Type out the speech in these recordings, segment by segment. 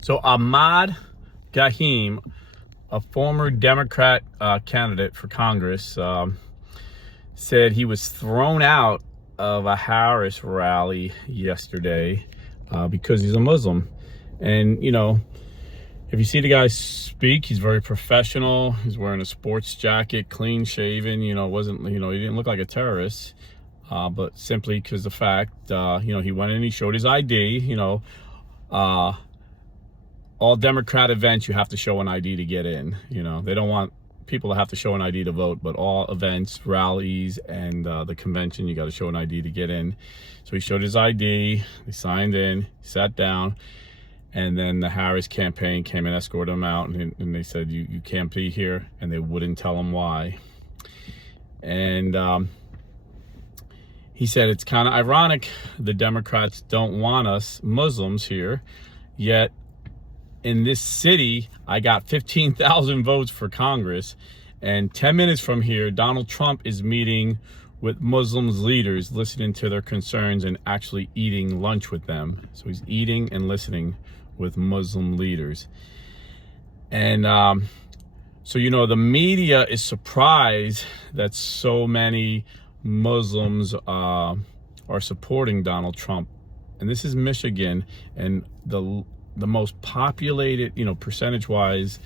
So Ahmad Gahim, a former Democrat candidate for Congress, said he was thrown out of a Harris rally yesterday because he's a Muslim. And, you know, if you see the guy speak, he's very professional. He's wearing a sports jacket, clean shaven, he didn't look like a terrorist. But simply because the fact, he went in, he showed his ID, all Democrat events, you have to show an ID to get in. They don't want people to have to show an ID to vote, but all events, rallies, and the convention, you got to show an ID to get in. So he showed his ID, he signed in, sat down, and then the Harris campaign came and escorted him out, and they said, you can't be here, and they wouldn't tell him why. And he said it's kind of ironic the Democrats don't want us Muslims here, yet in this city, I got 15,000 votes for Congress, and 10 minutes from here, Donald Trump is meeting with Muslims leaders, listening to their concerns and actually eating lunch with them. So he's eating and listening with Muslim leaders. And so, the media is surprised that so many Muslims are supporting Donald Trump. And this is Michigan, and the most populated, percentage-wise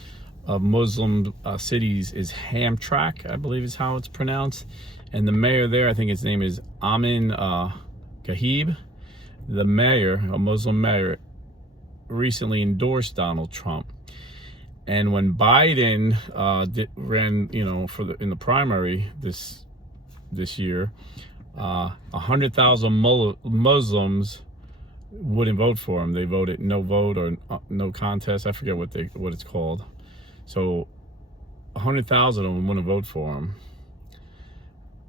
of Muslim cities is Hamtramck, I believe is how it's pronounced. And the mayor there, I think his name is Amin Gahib. The mayor, a Muslim mayor, recently endorsed Donald Trump. And when Biden ran, in the primary this year, 100,000 Muslims wouldn't vote for him. They voted no vote or no contest. I forget what it's called. So 100,000 of them wouldn't vote for him.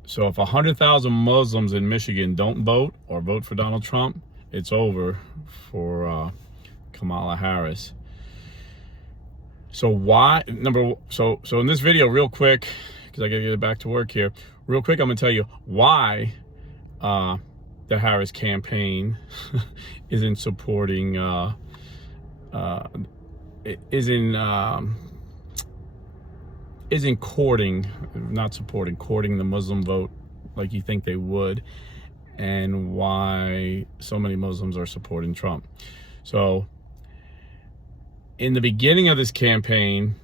So if 100,000 Muslims in Michigan don't vote or vote for Donald Trump, it's over for Kamala Harris. So so in this video, real quick, because I gotta get back to work here, real quick, I'm gonna tell you why the Harris campaign isn't supporting, isn't courting the Muslim vote like you think they would, and why so many Muslims are supporting Trump. So in the beginning of this campaign,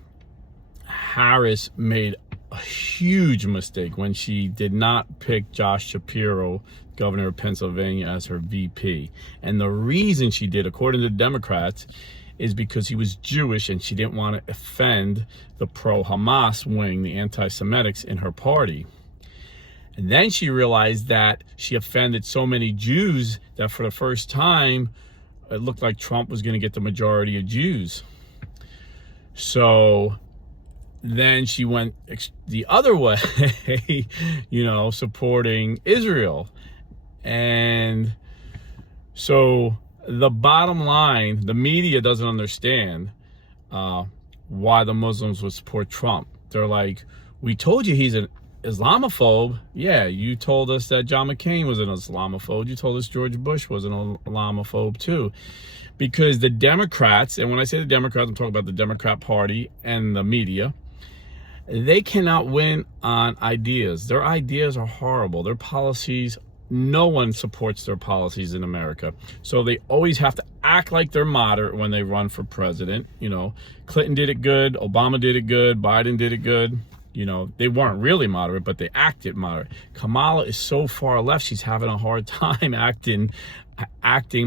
Harris made a huge mistake when she did not pick Josh Shapiro, governor of Pennsylvania, as her VP. And the reason she did, according to the Democrats, is because he was Jewish and she didn't want to offend the pro-Hamas wing, the anti-Semitics in her party. And then she realized that she offended so many Jews that for the first time, it looked like Trump was going to get the majority of Jews. So then she went the other way, supporting Israel. And so the bottom line, the media doesn't understand why the Muslims would support Trump. They're like, we told you he's an Islamophobe. Yeah, you told us that John McCain was an Islamophobe. You told us George Bush was an Islamophobe too. Because the Democrats, and when I say the Democrats, I'm talking about the Democrat Party and the media, they cannot win on ideas. Their ideas are horrible. Their policies, no one supports their policies in America. So they always have to act like they're moderate when they run for president. Clinton did it good, Obama did it good, Biden did it good. They weren't really moderate, but they acted moderate. Kamala is so far left, she's having a hard time acting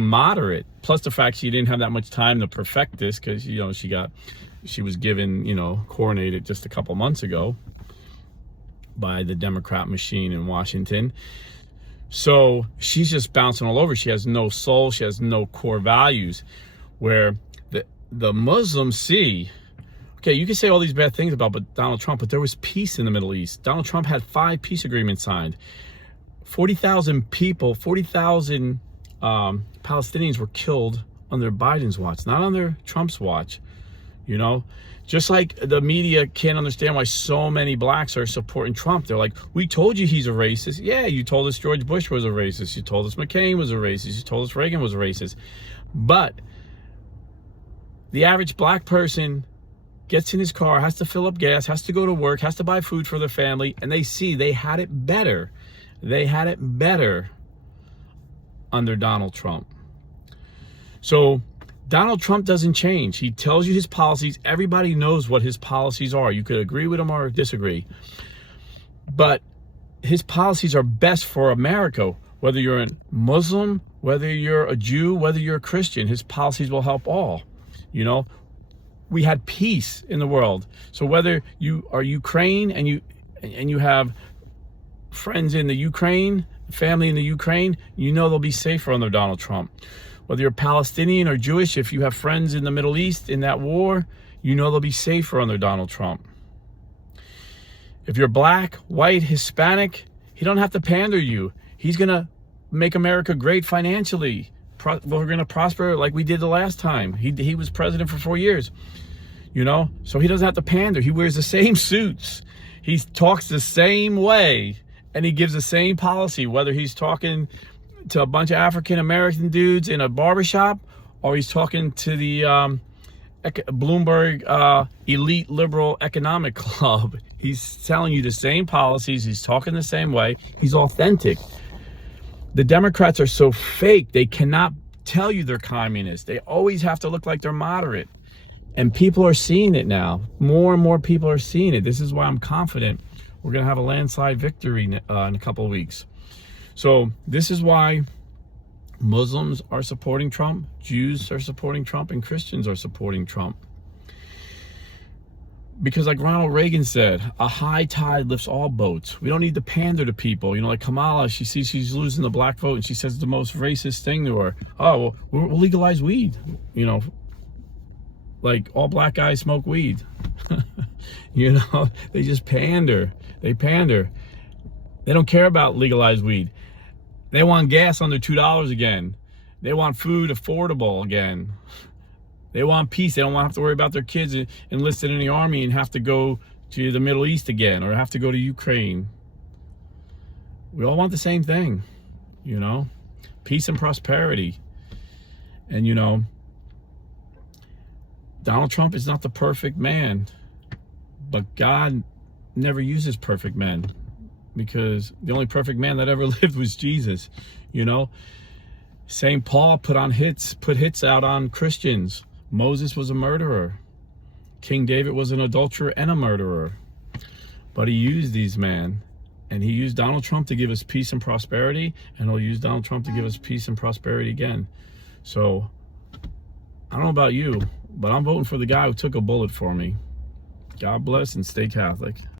moderate. Plus the fact she didn't have that much time to perfect this, because she was given, coronated just a couple months ago by the Democrat machine in Washington. So she's just bouncing all over. She has no soul. She has no core values, where the Muslims see, okay, you can say all these bad things about Donald Trump, but there was peace in the Middle East. Donald Trump had 5 peace agreements signed. 40,000 people, 40,000 Palestinians were killed under Biden's watch, not under Trump's watch. Just like the media can't understand why so many blacks are supporting Trump. They're like, we told you he's a racist. Yeah, you told us George Bush was a racist. You told us McCain was a racist. You told us Reagan was a racist. But The average black person gets in his car, has to fill up gas, has to go to work, has to buy food for their family, and they see they had it better. They had it better under Donald Trump. So Donald Trump doesn't change. He tells you his policies. Everybody knows what his policies are. You could agree with him or disagree. But his policies are best for America. Whether you're a Muslim, whether you're a Jew, whether you're a Christian, his policies will help all. You know, we had peace in the world. So whether you are Ukraine and you have friends in the Ukraine, family in the Ukraine, you know they'll be safer under Donald Trump. Whether you're Palestinian or Jewish, if you have friends in the Middle East in that war, you know they'll be safer under Donald Trump. If you're black, white, Hispanic, he don't have to pander you. He's going to make America great financially. We're going to prosper like we did the last time. He was president for 4 years, you know, so he doesn't have to pander. He wears the same suits. He talks the same way, and he gives the same policy, whether he's talking to a bunch of African-American dudes in a barbershop or he's talking to the Bloomberg elite liberal economic club. He's telling you the same policies. He's talking the same way. He's authentic. The Democrats are so fake, they cannot tell you they're communists. They always have to look like they're moderate. And people are seeing it now. More and more people are seeing it. This is why I'm confident we're going to have a landslide victory in a couple of weeks. So this is why Muslims are supporting Trump, Jews are supporting Trump, and Christians are supporting Trump. Because like Ronald Reagan said, a high tide lifts all boats. We don't need to pander to people. You know, like Kamala, she sees she's losing the black vote and she says the most racist thing to her. Oh, well, we'll legalize weed. You know, like all black guys smoke weed. You know, they just pander. They pander. They don't care about legalized weed. They want gas under $2 again. They want food affordable again. They want peace. They don't want to have to worry about their kids enlisted in the army and have to go to the Middle East again or have to go to Ukraine. We all want the same thing, you know, peace and prosperity. And, you know, Donald Trump is not the perfect man, but God never uses perfect men, because the only perfect man that ever lived was Jesus. You know, St. Paul put hits out on Christians. Moses was a murderer. King David was an adulterer and a murderer. But he used these men, and he used Donald Trump to give us peace and prosperity, and he'll use Donald Trump to give us peace and prosperity again. So I don't know about you, but I'm voting for the guy who took a bullet for me. God bless and stay Catholic.